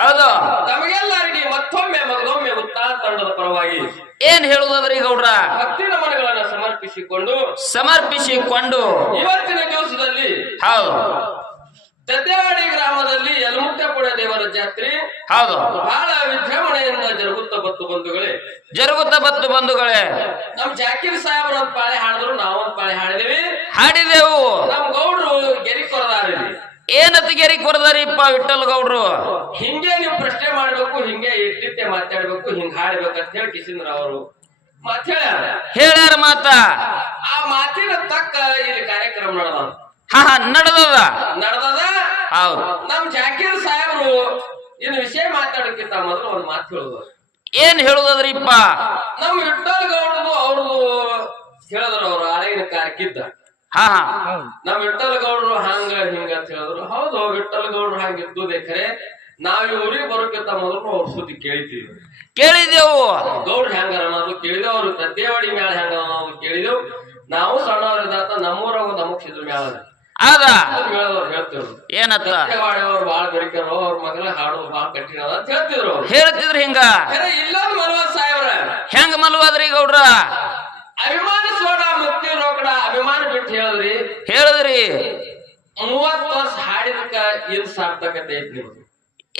ಹೌದು. ತಮಗೆಲ್ಲರಿಗೆ ಮತ್ತೊಮ್ಮೆ ಮಗದೊಮ್ಮೆ ಉತ್ಸಾಹ ತಂಡದ ಪರವಾಗಿ ಏನ್ ಹೇಳುವುದ್ರಿ ಗೌಡ್ರ? ಭಕ್ತಿ ನಮನಗಳನ್ನ ಸಮರ್ಪಿಸಿಕೊಂಡು ಇವತ್ತಿನ ದಿವಸದಲ್ಲಿ ಹೌದು ದದ್ದೆವಾಡಿ ಗ್ರಾಮದಲ್ಲಿ ಯಲಮುಟ್ಟಪುರ ದೇವರ ಜಾತ್ರೆ ಹೌದು ಬಹಳ ವಿಜೃಂಭಣೆಯಿಂದ ಜರುಗುತ್ತಾ ಬತ್ತು ಬಂಧುಗಳೇ. ನಮ್ ಜಾಕೀರ್ ಸಾಹೇಬ್ರ ಒಂದ್ ಪಾಳೆ ಹಾಡಿದ್ರು, ನಾವೊಂದ್ ಪಾಳೆ ಹಾಡಿದೆವು. ನಮ್ ಗೌಡ್ರು ಗೆರಿ ಕೊರದಾರಿ. ಏನತ್ತ ಗೆರಿ ಕೊರದಾರಿಪ್ಪ ವಿಠಲ್ ಗೌಡ್ರು? ಹಿಂಗೆ ನೀವು ಪ್ರಶ್ನೆ ಮಾಡ್ಬೇಕು, ಹಿಂಗೆ ಇಟ್ಟಿಟ್ಟೆ ಮಾತಾಡ್ಬೇಕು, ಹಿಂಗ್ ಹಾಡ್ಬೇಕಂತ ಹೇಳಿ ಕಿಶಿಂದ್ರ ಅವರು ಹೇಳ್ಯಾರ ಮಾತ. ಆ ಮಾತಿನ ತಕ್ಕ ಇಲ್ಲಿ ಕಾರ್ಯಕ್ರಮ ನಡೆದದ. ಹೌದು. ನಮ್ ಜಾಕೀರ್ ಸಾಹೇಬ್ರು ಇನ್ನು ವಿಷಯ ಮಾತಾಡೋಕ್ಕಿಂತ ಮೊದಲು ಒಂದ್ ಮಾತು ಹೇಳುದು. ಏನ್ ಹೇಳುದದ್ರಿಪ್ಪ? ನಮ್ ವಿಠಲ್ ಗೌಡ್ರು ಅವ್ರದು ಹೇಳಿದ್ರು, ಅವ್ರು ಆಳಿನ ಕಾರ್ಯಕ್ಕಿದ್ದ. ನಮ್ ವಿಠಲ್ ಗೌಡ್ರು ಹಂಗ ಹಿಂಗ ಅಂತ ಹೇಳಿದ್ರು. ಹೌದು, ವಿಠಲ್ ಗೌಡ್ರು ಹಂಗಿದ್ದು ಖರೆ. ನಾವ್ ಊರಿಗೆ ಬರೋಕ್ಕಿಂತ ಮೊದಲು ಅವ್ರ ಸುದ್ದಿ ಕೇಳಿದೆವು. ಗೌಡ್ರು ಹೆಂಗಾರ ಅನ್ನೋದು ಕೇಳಿದೆವು, ಅವ್ರು ದದ್ದೇವಾಡಿ ಮ್ಯಾಲ ಹೆಂಗ ಅನ್ನೋದು ಕೇಳಿದೆವು. ನಾವು ಸಣ್ಣವ್ರಿದಾತ ನಮ್ಮೂರಾಗ ಒಂದು ಅಮುಕ್ಷಿದ್ರು ಮ್ಯಾಲ ಹೇಳ್ತಿದ್ರು. ಏನತ್ತ ಅವ್ರು ಬಾಳ ಬೆರಿಕರು, ಅವ್ರ ಮಗನ ಹಾಡೋದು ಬಾಳ ಕಠಿಣ ಅಂತ ಹೇಳ್ತಿದ್ರು. ಹಿಂಗ ಇಲ್ಲ ಮಲ್ವಾದ್ ಸಾಹೇಬ್ರ ಹೆಂಗ ಮಲ್ವಾದ್ರಿ ಗೌಡ್ರ? ಅಭಿಮಾನ ಸೋಡ ಮುಕ್ತಿ ರೋಕಡ ಅಭಿಮಾನ ಬಿಟ್ಟು ಹೇಳಿದ್ರಿ. 30 ವರ್ಷ ಹಾಡಿದಕ್ಕ ಏನ್ ಸಾರ್ಥಕತೆ ಐತಿ ನಿಮ್ದು?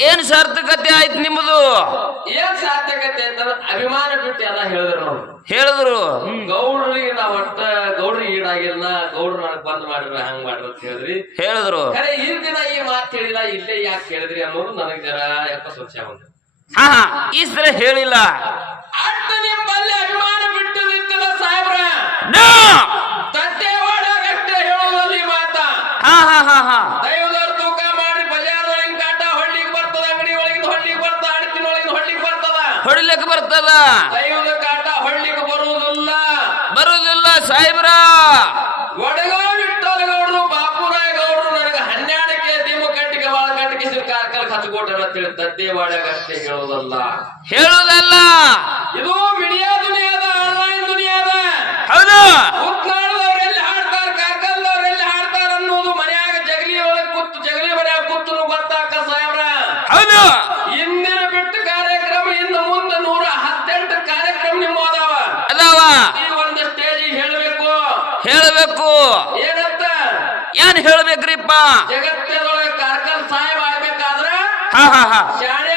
ಏನ್ ಸಾರ್ಥಕತೆ ಆಯ್ತು ನಿಮ್ದು? ಏನ್ ಸಾರ್ಥಕತೆ ಅಂತಂದ್ರ ಅಭಿಮಾನ ಬಿಟ್ಟು ಎಲ್ಲ ಹೇಳಿದ್ರು. ಗೌಡ್ರಿಗೆ ನಾವ್ ಒಟ್ಟ ಗೌಡ್ರಿಗೆ ಈಡಾಗಿಲ್ಲ, ಗೌಡ್ರು ನನಗ್ ಬಂದ್ ಮಾಡಿದ್ರ ಹಂಗ್ ಮಾಡ್ರ ಅಂತ ಹೇಳಿದ್ರು. ಖರೆ ಈ ದಿನ ಈ ಮಾತು ಹೇಳಿಲ್ಲ, ಇಲ್ಲೇ ಯಾಕೆ ಹೇಳಿದ್ರಿ ಅನ್ನೋದು ನನಗ್ ಜರ 70 ವರ್ಷ ಆಗುದು. ಈ ಸಲ ಹೇಳಿಲ್ಲ. ಅಟ್ಟ ನಿಮ್ಮಲ್ಲಿ ಅಭಿಮಾನ ಬಿಟ್ಟು ನಿಂತಿಲ್ಲ ಸಾಹೇಬ್ರ. ತಟ್ಟೆ ಒಳಗಟ್ಟೆ ಹೇಳೋದಲ್ಲಿ ಮಾತ. ದೈವದವ್ರ ತೂಕ ಮಾಡಿ ಬಜಾರ್ದೊಳಗಿನ ಕಾಟ ಹೊಳ್ಳಿಗೆ ಬರ್ತದ, ಅಂಗಡಿ ಒಳಗಿನ ಹೊಳ್ಳಿಗೆ ಬರ್ತದ, ಅಡಕಿನೊಳಗಿನ ಹೊಳ್ಳಿಗೆ ಬರ್ತದ, ಹೊಡಿಲಿಕ್ಕೆ ಬರ್ತದ. ದೈವದ ಕಾಟ ಹೊಳ್ಳಿಗೆ ಬರುವುದಿಲ್ಲ ಸಾಹೇಬ್ರ. ಒಡಗ ವಿಠಲ್ ಗೌಡ್ರು ಬಾಪುರಾಯ ಗೌಡ್ರು ನನಗೆ 12 ಕೆಜಿ ಕಟ್ಟಿಗೆ ಬಾಳ ಕಟ್ಟಿಗೆ ಕಾರ್ಕಲ್ ಹಚ್ಕೊಟ್ಟಾರ ಅಂತೇಳಿ ದದ್ದೇವಾಡಗಷ್ಟೇ ಹೇಳೋದಲ್ಲ. ಇದು ಮೀಡಿಯಾ ದುನಿಯಾದ, ಆನ್ಲೈನ್ ದುನಿಯಾದ. ಹೌದು. ಉತ್ನಾಳದವ್ರೆಲ್ಲಿ ಹಾಡ್ತಾರ, ಕಾರ್ಕಲ್ದವ್ರೆಲ್ಲಿ ಹಾಡ್ತಾರ ಅನ್ನೋದು ಮನ್ಯಾಗ ಜಗಲಿ ಒಳಗೆ ಕೂತು ಜಗಲಿ ಮನ್ಯಾಗ ಕೂತು ಗೊತ್ತಾಕ ಸಾಹೇಬ್ರ. ಹೌದು. ಇಂದಿನ ಬಿಟ್ಟು ಕಾರ್ಯಕ್ರಮ ಇನ್ನು ಮುಂದೆ 118 ಕಾರ್ಯಕ್ರಮ ನಿಮ್ಮ ಅದಾವ. ಈ ಒಂದು ಸ್ಟೇಜ್ ಹೇಳಬೇಕು. ಏನಂತ ಏನ್ ಹೇಳ್ಬೇಕ್ರಿಪ್ಪ? ಜಗತ್ತದೊಳಗೆ ಕಾರ್ಕಲ್ ಸಾಹೇಬ್ ಆಗ್ಬೇಕಾದ್ರ ಶಾಣೆ